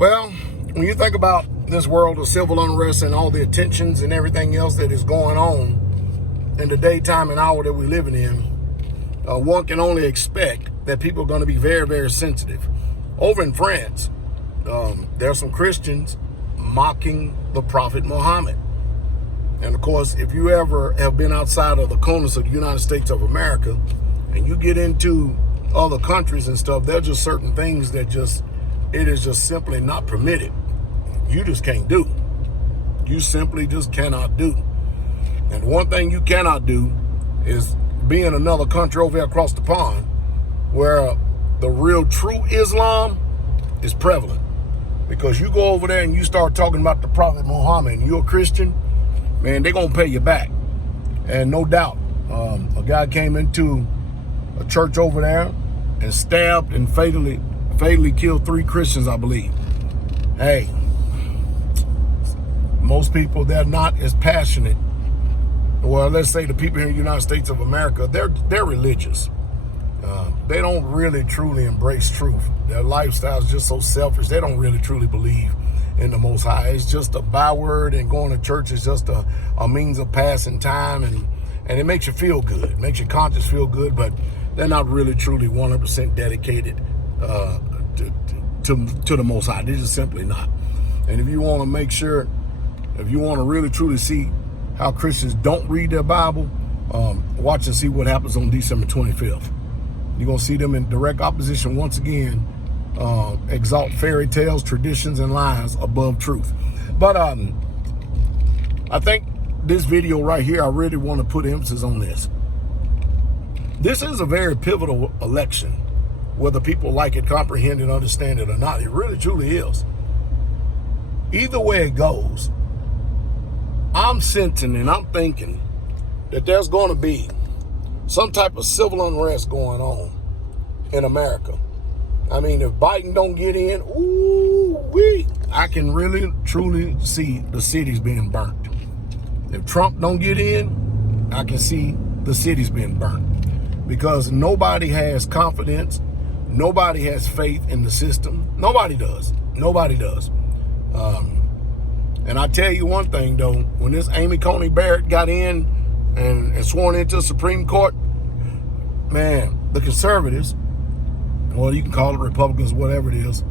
Well, when you think about this world of civil unrest and all the attentions and everything else that is going on in the daytime and hour that we're living in, one can only expect that people are going to be very, very sensitive. Over in France, there are some Christians mocking the Prophet Muhammad. And of course, if you ever have been outside of the corners of the United States of America and you get into other countries and stuff, there are just certain things that it is just simply not permitted. You just can't do. You simply just cannot do. And one thing you cannot do is be in another country over here across the pond where the real true Islam is prevalent. Because you go over there and you start talking about the Prophet Muhammad and you're a Christian, man, they're going to pay you back. And no doubt, a guy came into a church over there and stabbed and fatally killed 3 Christians, I believe. Hey, most people, they're not as passionate. Well, let's say the people here in the United States of America, they're religious. They don't really truly embrace truth. Their lifestyle is just so selfish. They don't really truly believe in the Most High. It's just a byword, and going to church is just a means of passing time, and it makes you feel good. It makes your conscience feel good, but they're not really truly 100% dedicated to the Most High. They're just simply not. And if you want to make sure, if you want to really truly see how Christians don't read their Bible, watch and see what happens on December 25th. You're going to see them in direct opposition once again, exalt fairy tales, traditions, and lies above truth. But I think this video right here, I really want to put emphasis on this. This is a very pivotal election, whether people like it, comprehend it, understand it or not. It really truly is. Either way it goes, I'm sensing and I'm thinking that there's going to be some type of civil unrest going on in America. I mean, if Biden don't get in, I can really truly see the cities being burnt. If Trump don't get in, I can see the cities being burnt, because nobody has confidence. Nobody has faith in the system. Nobody does. Nobody does. And I tell you one thing, though, when this Amy Coney Barrett got in and sworn into the Supreme Court, man, the conservatives, well, you can call it Republicans, whatever it is,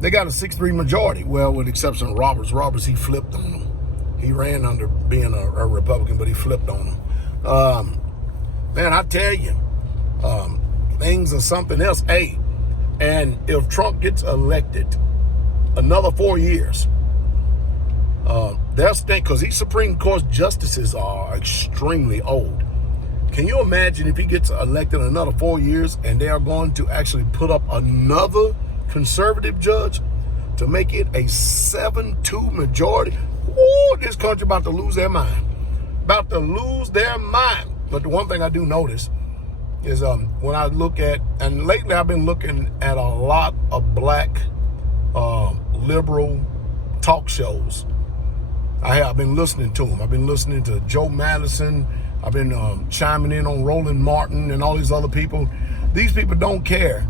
they got a 6-3 majority. Well, with the exception of Roberts. Roberts, he flipped on them. He ran under being a Republican, but he flipped on them. Man, I tell you, things are something else. Hey, and if Trump gets elected another 4 years, they'll stink, because these Supreme Court justices are extremely old. Can you imagine if he gets elected another 4 years and they are going to actually put up another conservative judge to make it a 7-2 majority? Ooh, this country about to lose their mind. About to lose their mind. But the one thing I do notice is when I look at, and lately I've been looking at a lot of black liberal talk shows. I've been listening to them. I've been listening to Joe Madison. I've been chiming in on Roland Martin and all these other people. These people don't care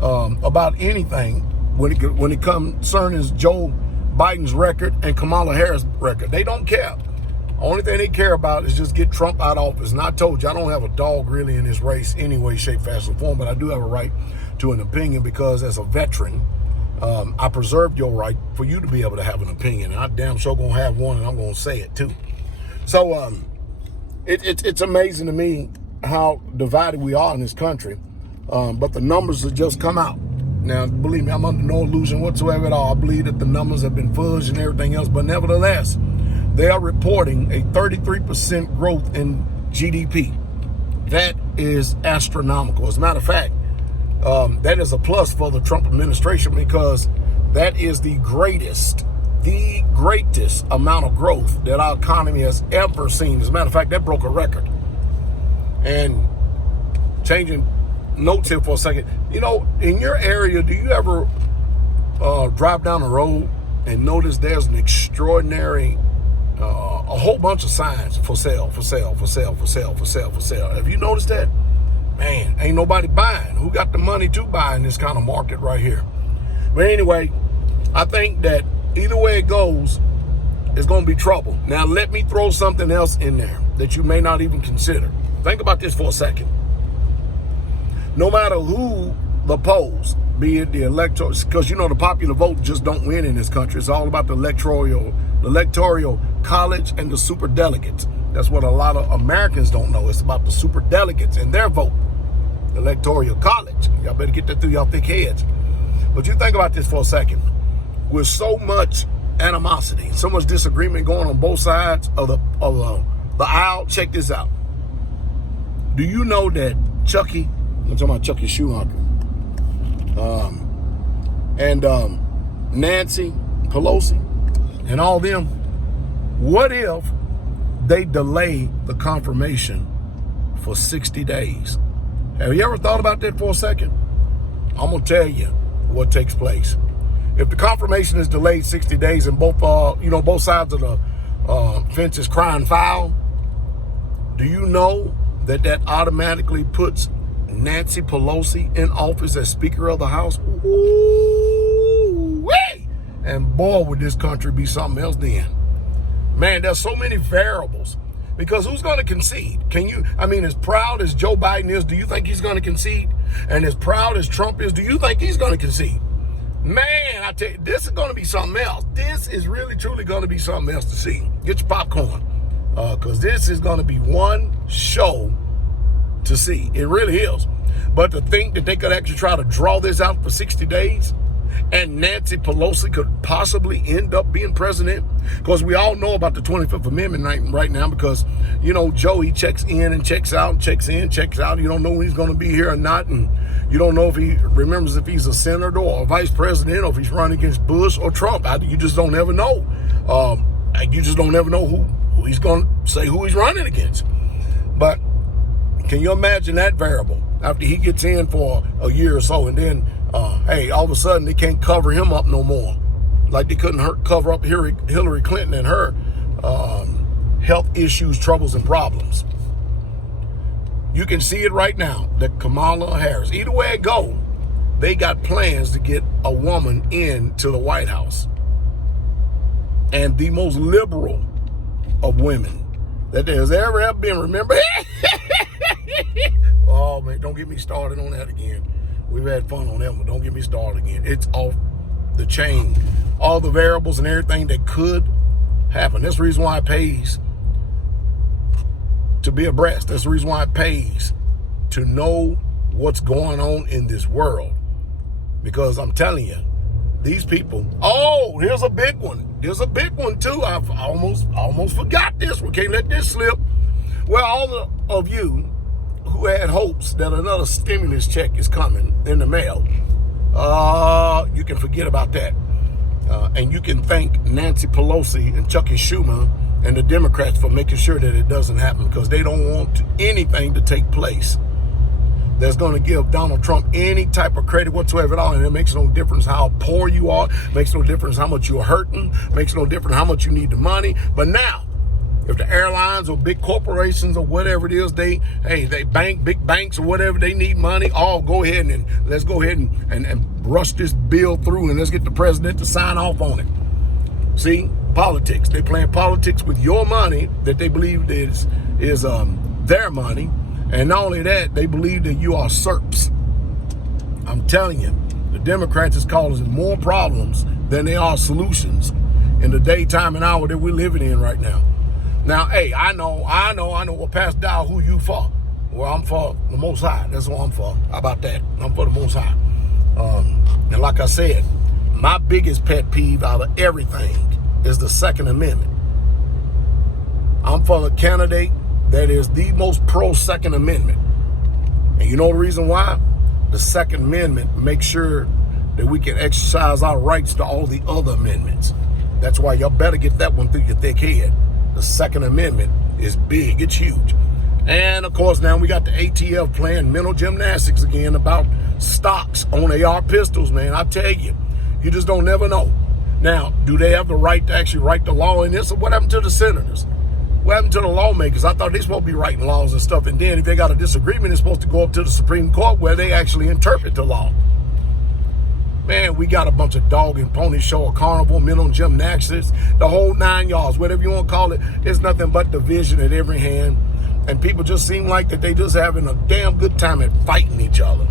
about anything when it concerns Joe Biden's record and Kamala Harris' record. They don't care. Only thing they care about is just get Trump out of office. And I told you, I don't have a dog really in this race any way, shape, fashion, or form, but I do have a right to an opinion, because as a veteran, I preserved your right for you to be able to have an opinion. And I damn sure gonna have one, and I'm gonna say it too. So it's amazing to me how divided we are in this country. But the numbers have just come out. Now, believe me, I'm under no illusion whatsoever at all. I believe that the numbers have been fudged and everything else, but nevertheless, they are reporting a 33% growth in GDP. That is astronomical. As a matter of fact, that is a plus for the Trump administration, because that is the greatest amount of growth that our economy has ever seen. As a matter of fact, that broke a record. And changing notes here for a second, you know, in your area, do you ever drive down the road and notice there's an extraordinary, a whole bunch of signs for sale, for sale, for sale, for sale, for sale, for sale? Have you noticed that? Man, ain't nobody buying. Who got the money to buy in this kind of market right here? But anyway, I think that either way it goes, it's going to be trouble. Now, let me throw something else in there that you may not even consider. Think about this for a second. No matter who the polls, be it the electoral, because you know the popular vote just don't win in this country. It's all about the electoral college and the super delegates. That's what a lot of Americans don't know. It's about the super delegates and their vote. The electoral college. Y'all better get that through y'all thick heads. But you think about this for a second. With so much animosity, so much disagreement going on both sides of the aisle, check this out. Do you know that Chucky, I'm talking about Chucky Schumacher, and Nancy Pelosi and all them, what if they delay the confirmation for 60 days? Have you ever thought about that for a second? I'm going to tell you what takes place. If the confirmation is delayed 60 days and both sides of the fence is crying foul, do you know that automatically puts Nancy Pelosi in office as Speaker of the House? Ooh-wee! And boy, would this country be something else then. Man, there's so many variables. Because who's going to concede? As proud as Joe Biden is, do you think he's going to concede? And as proud as Trump is, do you think he's going to concede? Man, I tell you, this is going to be something else. This is really, truly going to be something else to see. Get your popcorn. Because this is going to be one show to see. It really is. But to think that they could actually try to draw this out for 60 days and Nancy Pelosi could possibly end up being president, because we all know about the 25th Amendment right now, because, Joe, he checks in and checks out, checks in, checks out. You don't know when he's going to be here or not, and you don't know if he remembers if he's a senator or a vice president or if he's running against Bush or Trump. You just don't ever know. You just don't ever know who he's going to say who he's running against. But can you imagine that variable after he gets in for a year or so, and then all of a sudden they can't cover him up no more, like they couldn't cover up Hillary Clinton and her health issues, troubles, and problems. You can see it right now that Kamala Harris, either way it go, they got plans to get a woman into the White House, and the most liberal of women that there's ever been. Remember? Oh man, don't get me started on that again. We've had fun on that, but don't get me started again. It's off the chain. All the variables and everything that could happen. That's the reason why it pays to be abreast. That's the reason why it pays to know what's going on in this world. Because I'm telling you, these people, here's a big one. There's a big one too. I've almost forgot this. We can't let this slip. Well, all of you who had hopes that another stimulus check is coming in the mail, you can forget about that. And you can thank Nancy Pelosi and Chucky Schumer and the Democrats for making sure that it doesn't happen, because they don't want anything to take place that's going to give Donald Trump any type of credit whatsoever at all. And it makes no difference how poor you are, makes no difference how much you're hurting, makes no difference how much you need the money. But now, if the airlines or big corporations or whatever it is, they big banks or whatever, they need money, go ahead and let's go ahead and rush this bill through, and let's get the president to sign off on it. See, politics. They playing politics with your money that they believe is their money. And not only that, they believe that you are serps. I'm telling you, the Democrats is causing more problems than they are solutions in the daytime and hour that we're living in right now. Now, hey, I know. Well, Pastor Dow, who you for? Well, I'm for the Most High. That's what I'm for. How about that? I'm for the Most High. And like I said, my biggest pet peeve out of everything is the Second Amendment. I'm for the candidate that is the most pro-Second Amendment. And you know the reason why? The Second Amendment makes sure that we can exercise our rights to all the other amendments. That's why y'all better get that one through your thick head. The Second Amendment is big. It's huge. And, of course, now we got the ATF playing mental gymnastics again about stocks on AR pistols, man. I tell you, you just don't never know. Now, do they have the right to actually write the law in this? Or what happened to the senators? What happened to the lawmakers? I thought they supposed to be writing laws and stuff. And then if they got a disagreement, it's supposed to go up to the Supreme Court where they actually interpret the law. Man, we got a bunch of dog and pony show, a carnival, mental gymnastics, the whole 9 yards, whatever you want to call it. It's nothing but division at every hand. And people just seem like that they just having a damn good time at fighting each other.